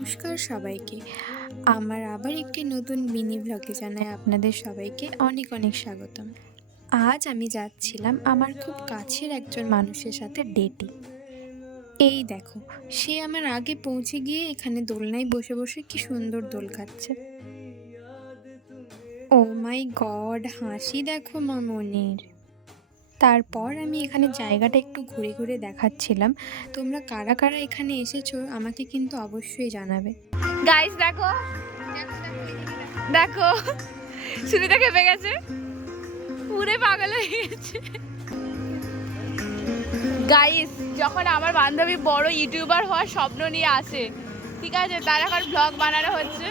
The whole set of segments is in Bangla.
নমস্কার সবাইকে। আমার আবার একটি নতুন মিনি ভ্লগে জানাই আপনাদের সবাইকে অনেক অনেক স্বাগতম। আজ আমি যাচ্ছিলাম আমার খুব কাছের একজন মানুষের সাথে ডেটে। এই দেখো, সে আমার আগে পৌঁছে গিয়ে এখানে দোলনায় বসে বসে কি সুন্দর দোল খাচ্ছে। ও মাই গড, হাসি দেখো মামনির। তারপর আমি এখানে জায়গাটা একটু ঘুরে ঘুরে দেখাচ্ছিলাম। তোমরা কারা কারা এখানে এসেছো আমাকে কিন্তু অবশ্যই জানাবে। গাইস দেখো দেখো সুনিতা খেপে গেছে, পুরে পাগল হয়ে গেছে। গাইস, যখন আমার বান্ধবী বড় ইউটিউবার হওয়ার স্বপ্ন নিয়ে আসে, ঠিক আছে, তার এখন ব্লগ বানানো হচ্ছে।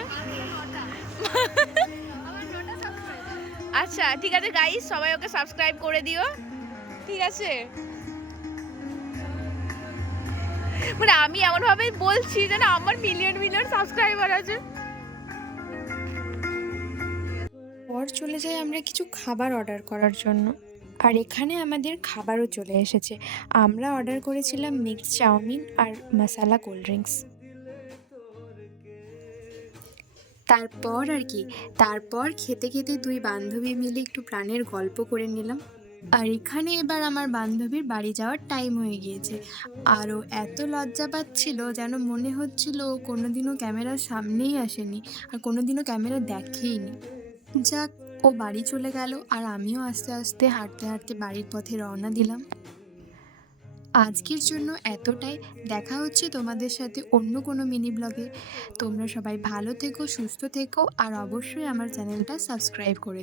আচ্ছা ঠিক আছে গাইস, সবাই ওকে সাবস্ক্রাইব করে দিও, ঠিক আছে? মানে আমি এমন ভাবে বলছি যেন আমার মিলিয়ন মিলিয়ন সাবস্ক্রাইবার আছে। পর চলে যাই আমরা কিছু খাবার অর্ডার করার জন্য। আর এখানে আমাদের খাবারও চলে এসেছে। আমরা অর্ডার করেছিলাম মিক্স চাউমিন আর মশালা কোল্ড ড্রিঙ্কস। তারপর খেতে খেতে দুই বান্ধবী মিলে একটু প্রাণের গল্প করে নিলাম। আর এখানে এবার আমার বান্ধবীর বাড়ি যাওয়ার টাইম হয়ে গিয়েছে। আরও এত লজ্জা পাচ্ছিল যেন মনে হচ্ছিল ও কোনোদিনও ক্যামেরার সামনেই আসেনি আর কোনোদিনও ক্যামেরা দেখেইনি। যাক, ও বাড়ি চলে গেল আর আমিও আস্তে আস্তে হাঁটতে হাঁটতে বাড়ির পথে রওনা দিলাম। আজকের জন্য এতটাই। দেখা হচ্ছে তোমাদের সাথে অন্য কোনো মিনি ব্লগে। তোমরা সবাই ভালো থেকো, সুস্থ থেকো আর অবশ্যই আমার চ্যানেলটা সাবস্ক্রাইব করে দিও।